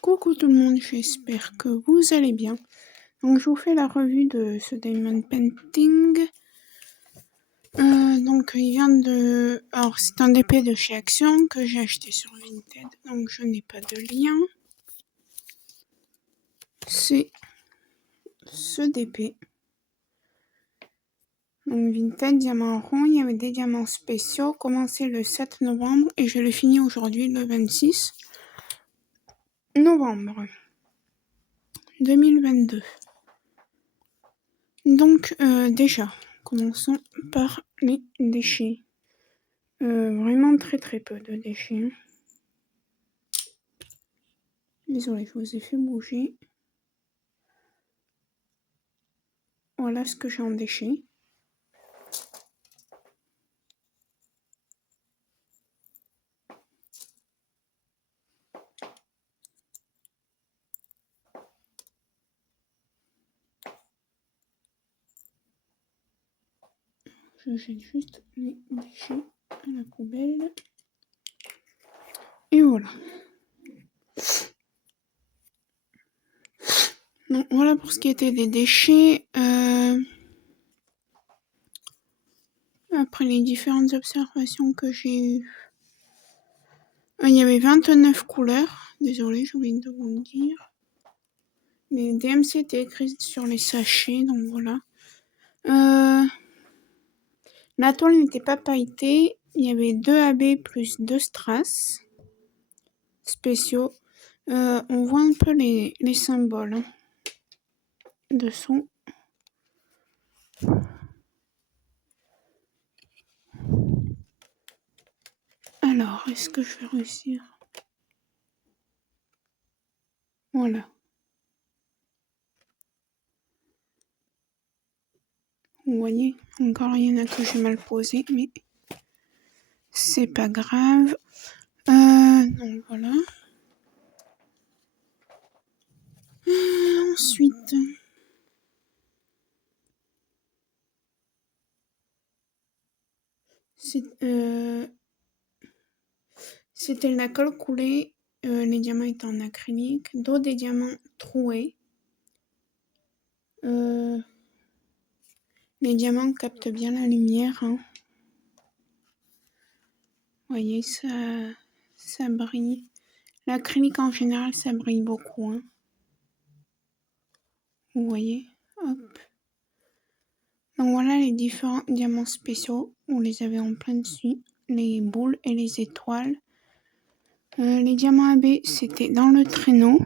Coucou tout le monde, j'espère que vous allez bien. Donc je vous fais la revue de ce Diamond Painting. Donc il vient de... Alors c'est un DP de chez Action que j'ai acheté sur Vinted, donc je n'ai pas de lien. C'est ce DP. Donc Vinted, diamant rond, il y avait des diamants spéciaux, commencé le 7 novembre et je l'ai fini aujourd'hui le 26 novembre 2022. Donc déjà, commençons par les déchets. Vraiment très peu de déchets. Désolée, je vous ai fait bouger. Voilà ce que j'ai en déchets. Je jette juste les déchets à la poubelle. Et voilà. Donc voilà pour ce qui était des déchets. Après les différentes observations que j'ai eues. Il y avait 29 couleurs. Désolée, j'ai oublié de vous le dire. Mais DMC était écrit sur les sachets, donc voilà. La toile n'était pas pailletée. Il y avait 2 AB plus 2 strass spéciaux. On voit un peu les symboles dessous. Alors, est-ce que je vais réussir? Voilà. Vous voyez, encore il y en a que j'ai mal posé, mais c'est pas grave. Donc voilà. Ensuite, c'était la colle coulée. Les diamants étaient en acrylique, d'autres des diamants troués. Les diamants captent bien la lumière. Hein. Vous voyez, ça brille. L'acrylique en général, ça brille beaucoup. Hein. Vous voyez, hop. Donc voilà les différents diamants spéciaux. On les avait en plein dessus. Les boules et les étoiles. Les diamants AB, c'était dans le traîneau.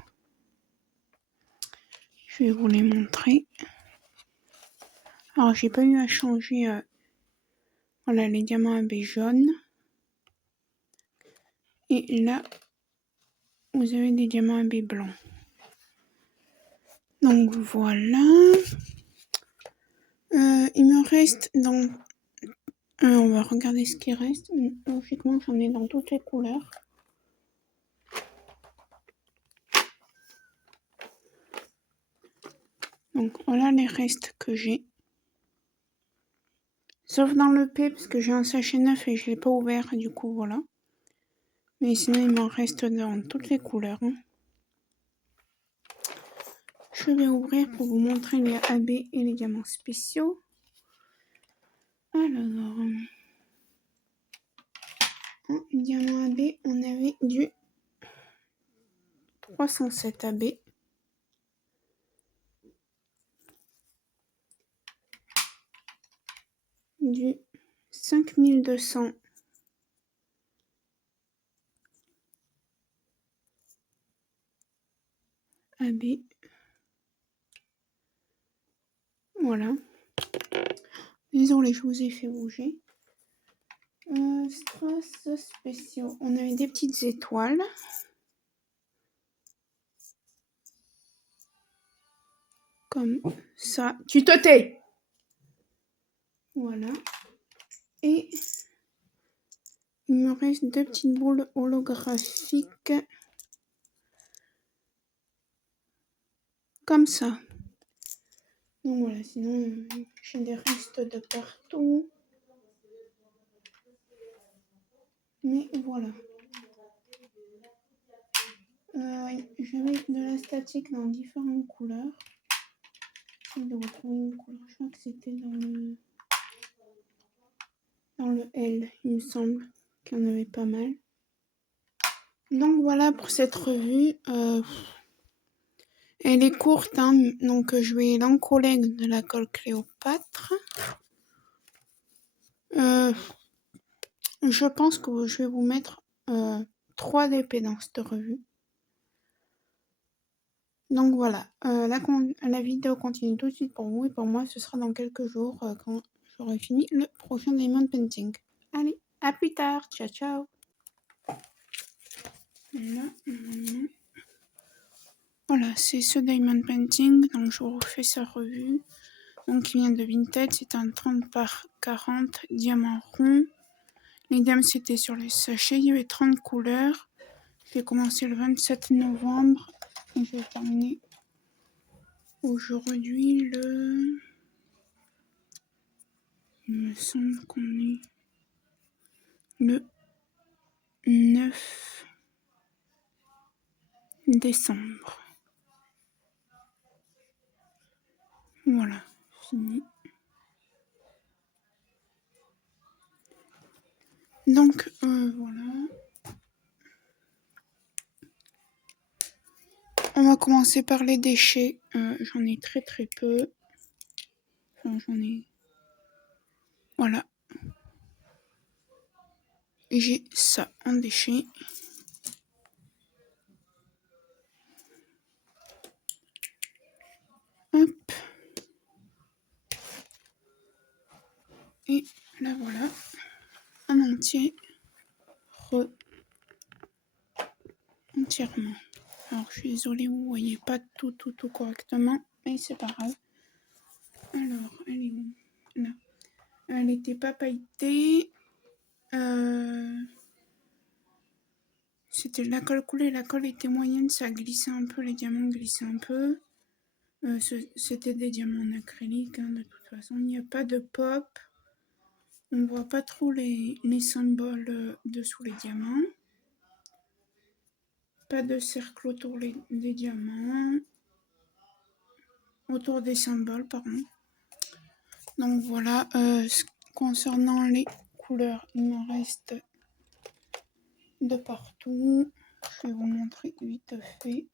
Je vais vous les montrer. Alors, j'ai pas eu à changer. Voilà, les diamants AB jaunes. Et là, vous avez des diamants AB blancs. Donc voilà. Il me reste dans... on va regarder ce qui reste. Logiquement, j'en ai dans toutes les couleurs. Donc voilà les restes que j'ai. Sauf dans le P, parce que j'ai un sachet neuf et je ne l'ai pas ouvert, du coup voilà. Mais sinon, il m'en reste dans toutes les couleurs. Hein. Je vais ouvrir pour vous montrer les AB et les diamants spéciaux. Alors, en diamant AB, on avait du 307 AB. Du 5200 AB. Voilà. Désolée, je vous ai fait bouger. Strass spéciaux. On avait des petites étoiles. Comme ça. Tu te tais! Voilà. Et il me reste 2 petites boules holographiques. Comme ça. Donc voilà, sinon j'ai des restes de partout. Mais voilà. j'avais de la statique dans différentes couleurs. J'essaie de retrouver une couleur. Je crois que c'était dans le L, il me semble qu'il y en avait pas mal. Donc voilà pour cette revue. Elle est courte, hein, donc je vais l'encoller de la colle Cléopâtre. Je pense que je vais vous mettre 3 DP dans cette revue. Donc voilà, la vidéo continue tout de suite pour vous et pour moi ce sera dans quelques jours quand j'aurai fini le prochain Diamond Painting. Allez, à plus tard, ciao ciao. Voilà, c'est ce Diamond Painting, donc je vous refais sa revue. Donc il vient de Vinted, c'est un 30 par 40 diamant rond. Les gammes c'était sur les sachets, il y avait 30 couleurs. J'ai commencé le 27 novembre et je vais terminer aujourd'hui il me semble qu'on est le 9 décembre. Voilà, fini. Donc voilà. On va commencer par les déchets. J'en ai très peu. Enfin, j'en ai... Voilà. J'ai ça en déchets. Hop. Et là voilà. En entier. Entièrement. Alors je suis désolée, vous voyez pas tout correctement. Mais c'est pas grave. Alors, elle est où? Là. Elle n'était pas pailletée. C'était de la colle coulée, la colle était moyenne, ça glissait un peu, les diamants glissaient un peu. C'était des diamants en acrylique, hein, de toute façon, il n'y a pas de pop. On voit pas trop les symboles dessous les diamants. Pas de cercle autour des diamants. Autour des symboles, pardon. Donc voilà, concernant les couleurs, il m'en reste de partout. Je vais vous montrer vite fait.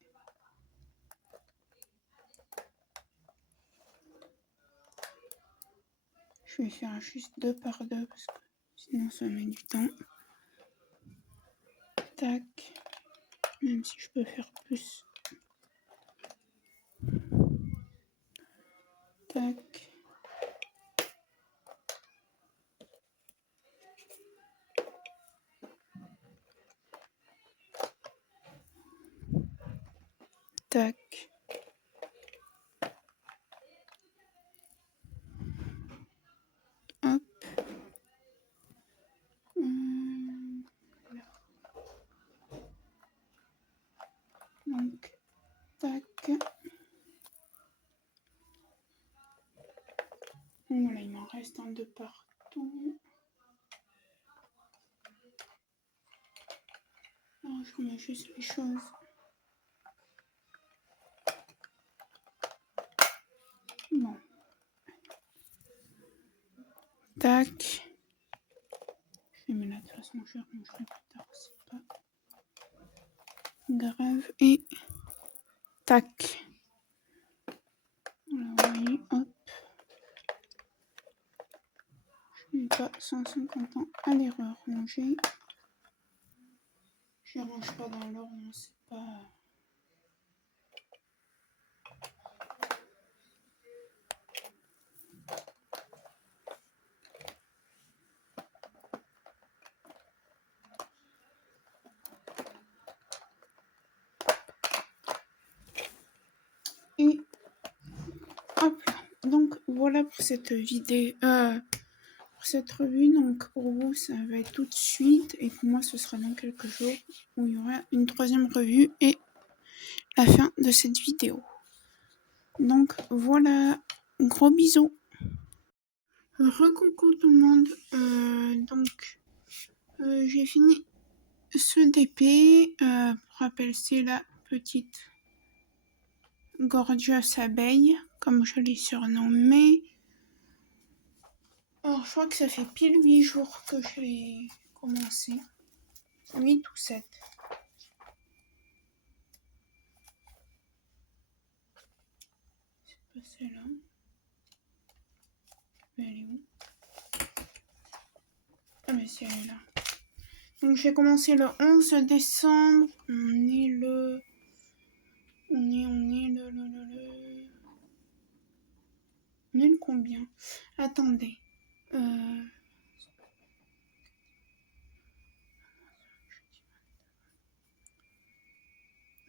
Je vais faire juste 2 par 2 parce que sinon ça met du temps. Tac. Même si je peux faire plus. Tac. Tac. Hop. Là. Donc, tac. Voilà, il m'en reste un de partout. Alors, je remets juste les choses. Bon. Tac. Je vais mettre là, de toute façon, je rangerai plus tard, c'est pas grave. Et tac. Voilà, vous voyez, hop. Je n'ai pas 150 ans à l'erreur rangée. Je ne range pas dans l'ordre, non, c'est pas... Et hop, donc voilà pour cette vidéo, pour cette revue. Donc pour vous ça va être tout de suite et pour moi ce sera dans quelques jours où il y aura une 3e revue et la fin de cette vidéo. Donc voilà, gros bisous. Recoucou tout le monde, donc j'ai fini ce DP, pour rappel c'est la petite gorgeous abeille, comme je l'ai surnommée. Alors, je crois que ça fait pile 8 jours que je l'ai commencé. 8 ou 7. C'est pas celle-là. Elle est où? Ah, mais c'est elle là. Donc, j'ai commencé le 11 décembre. On est le combien? Attendez.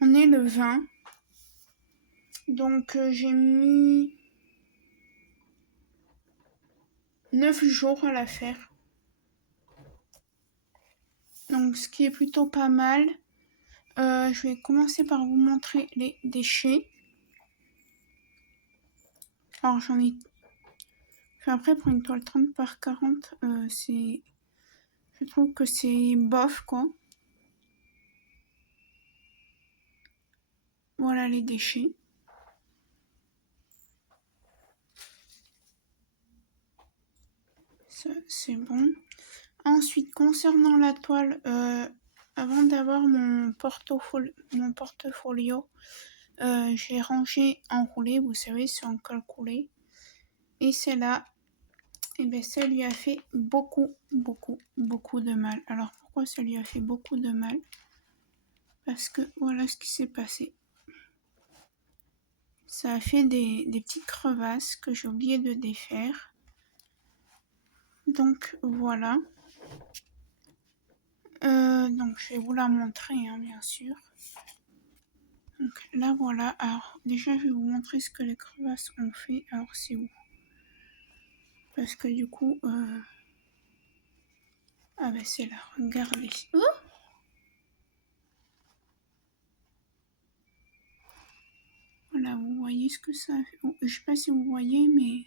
On est le 20. Donc, j'ai mis 9 jours à la faire. Donc, ce qui est plutôt pas mal. Je vais commencer par vous montrer les déchets. Alors, j'en ai... Après, pour une toile 30 par 40, c'est... Je trouve que c'est bof, quoi. Voilà les déchets. Ça, c'est bon. Ensuite, concernant la toile, avant d'avoir mon portfolio, j'ai rangé enroulé, vous savez, sur un col coulé. Et celle-là, et bien, ça lui a fait beaucoup de mal. Alors, pourquoi ça lui a fait beaucoup de mal? Parce que voilà ce qui s'est passé. Ça a fait des petites crevasses que j'ai oublié de défaire. Donc, voilà. Donc, je vais vous la montrer, hein, bien sûr. Donc, là, voilà. Alors, déjà, je vais vous montrer ce que les crevasses ont fait. Alors, c'est où? Parce que du coup... Ah ben, c'est là. Regardez. Oh, voilà, vous voyez ce que ça a fait. Oh, je sais pas si vous voyez, mais...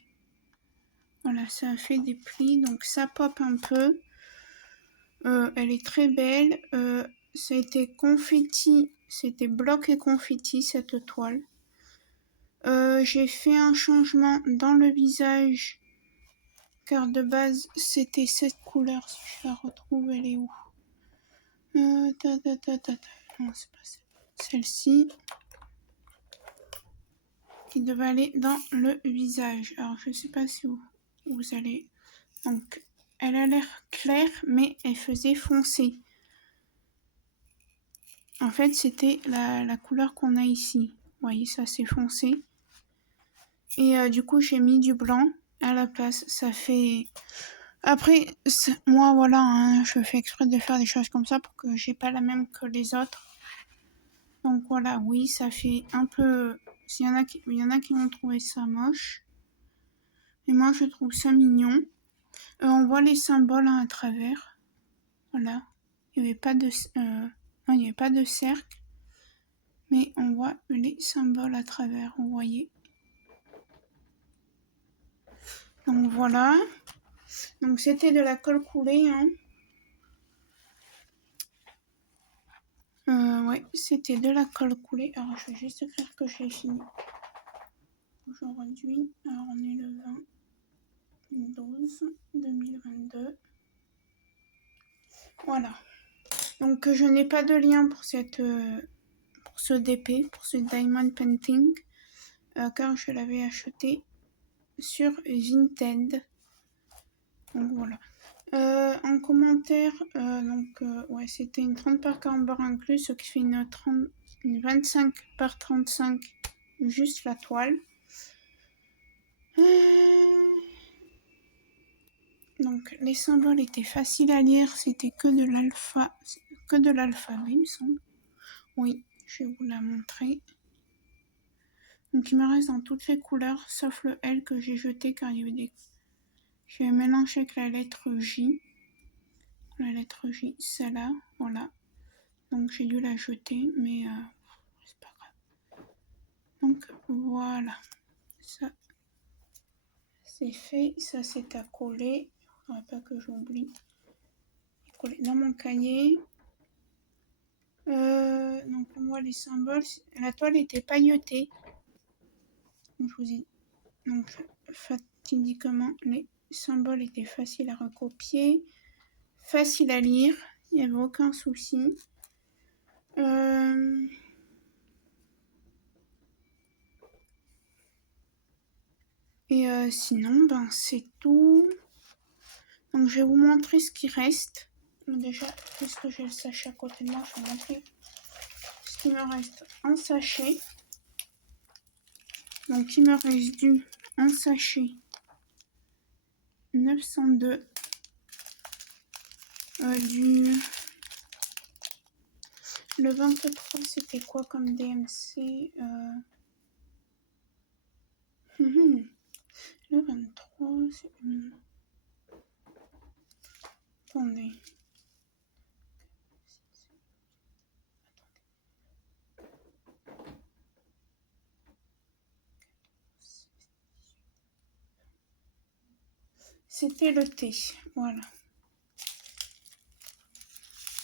Voilà, ça a fait des plis. Donc, ça pop un peu. Elle est très belle. Ça a été confetti. C'était bloc et confetti, cette toile. J'ai fait un changement dans le visage. Car de base, c'était cette couleur. Si je la retrouve, elle est où? Non, c'est pas celle-ci. Qui devait aller dans le visage. Alors, je sais pas si vous allez... Donc, elle a l'air claire, mais elle faisait foncé. En fait, c'était la couleur qu'on a ici. Vous voyez, ça c'est foncé. Et du coup, j'ai mis du blanc à la place. Ça fait... Après, moi, voilà, hein, je fais exprès de faire des choses comme ça pour que j'ai pas la même que les autres. Donc voilà, oui, ça fait un peu... Il y en a qui vont trouver ça moche. Et moi, je trouve ça mignon. On voit les symboles hein, à travers. Voilà. Il n'y avait pas de... non, il n'y avait pas de cercle. Mais on voit les symboles à travers, vous voyez. Donc voilà. Donc c'était de la colle coulée. Hein. Ouais, c'était de la colle coulée. Alors je vais juste écrire que j'ai fini. Aujourd'hui, alors on est le 12 2022. Voilà. Donc je n'ai pas de lien pour pour ce DP, pour ce Diamond Painting, car je l'avais acheté sur Vinted. Donc voilà. En commentaire, ouais, c'était une 30 par 40 barres inclus, ce qui fait une 25 par 35, juste la toile. Donc les symboles étaient faciles à lire, c'était que de l'alphabet, il me semble. Oui, je vais vous la montrer. Donc il me reste dans toutes les couleurs, sauf le L que j'ai jeté car il y avait des... J'ai mélangé avec la lettre J. La lettre J, celle-là, voilà. Donc j'ai dû la jeter, mais c'est pas grave. Donc voilà. Ça, c'est fait. Ça, c'est à coller. Il ne faudra pas que j'oublie. Coller dans mon cahier. Donc on voit les symboles. La toile était pailletée. Je vous ai donc fatidiquement les symboles étaient faciles à recopier, faciles à lire. Il n'y avait aucun souci. Et sinon, ben c'est tout. Donc je vais vous montrer ce qui reste. Déjà, puisque j'ai le sachet à côté de moi, je vais vous montrer ce qui me reste en sachet. Donc il me reste du en sachet 902, le 23 c'était quoi comme DMC le 23 c'est... Attendez. C'était le thé, voilà.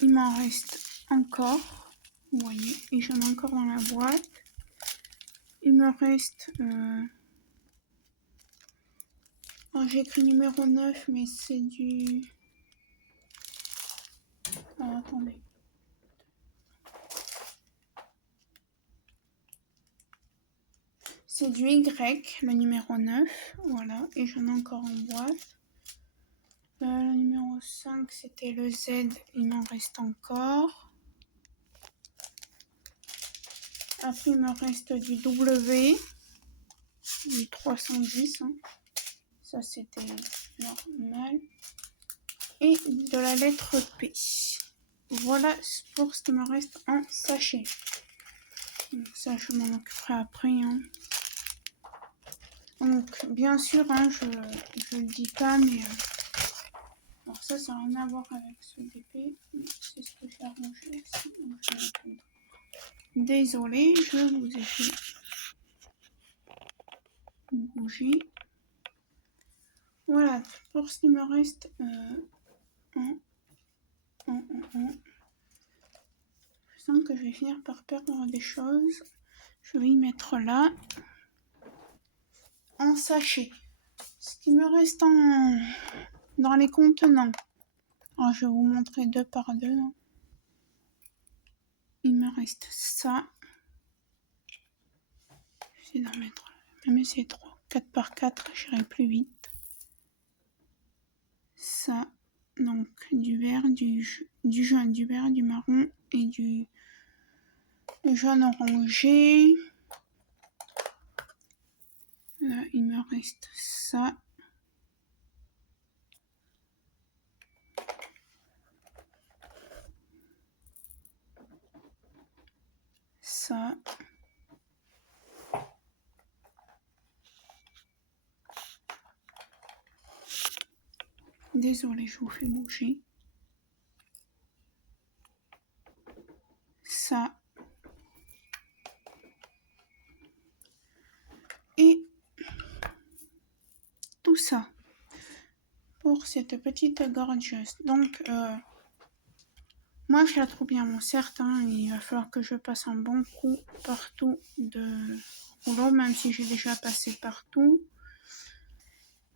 Il m'en reste encore, vous voyez, et j'en ai encore dans la boîte. Il me reste... Oh, j'ai écrit numéro 9, mais c'est du... Oh, attendez. C'est du Y, le numéro 9, voilà, et j'en ai encore en boîte. Le numéro 5, c'était le Z, il m'en reste encore. Après, il me reste du W, du 310, hein. Ça c'était normal. Et de la lettre P. Voilà pour ce qui me reste en sachet. Donc ça, je m'en occuperai après, hein. Donc, bien sûr, hein, je le dis pas, mais... alors ça n'a rien à voir avec ce DP. C'est ce que j'ai arrangé aussi. Désolée, je vous ai fait bouger. Voilà, pour ce qui me reste je sens que je vais finir par perdre des choses. Je vais y mettre là. En sachet. Ce qui me reste dans les contenants. Alors, je vais vous montrer deux par deux. Il me reste ça. J'essaie d'en mettre. Même essayer 3. 4 par 4, j'irai plus vite. Ça. Donc du vert, du jaune, du vert, du marron et du jaune orangé. Là, il me reste ça. Ça. Désolée, je vous fais bouger. Ça. Et tout ça pour cette petite gorgeuse. Donc, moi, je la trouve bien. Bon, certes, hein, il va falloir que je passe un bon coup partout de rouleau, même si j'ai déjà passé partout.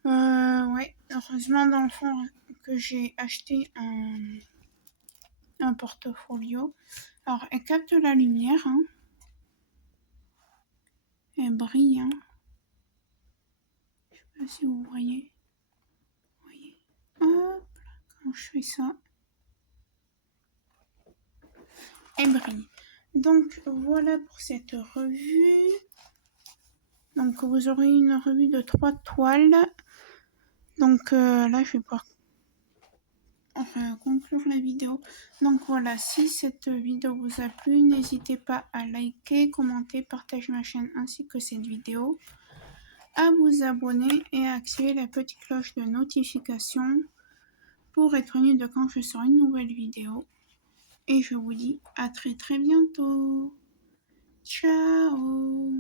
Ouais, heureusement, dans le fond, que j'ai acheté un portfolio. Alors, elle capte la lumière, hein. Elle brille, hein. Je sais pas si vous voyez. Vous voyez. Hop, quand je fais ça, elle brille. Donc, voilà pour cette revue. Donc, vous aurez une revue de 3 toiles. Donc, là, je vais pouvoir conclure la vidéo. Donc voilà, si cette vidéo vous a plu, n'hésitez pas à liker, commenter, partager ma chaîne ainsi que cette vidéo, à vous abonner et à activer la petite cloche de notification pour être tenu de quand je sors une nouvelle vidéo. Et je vous dis à très bientôt. Ciao.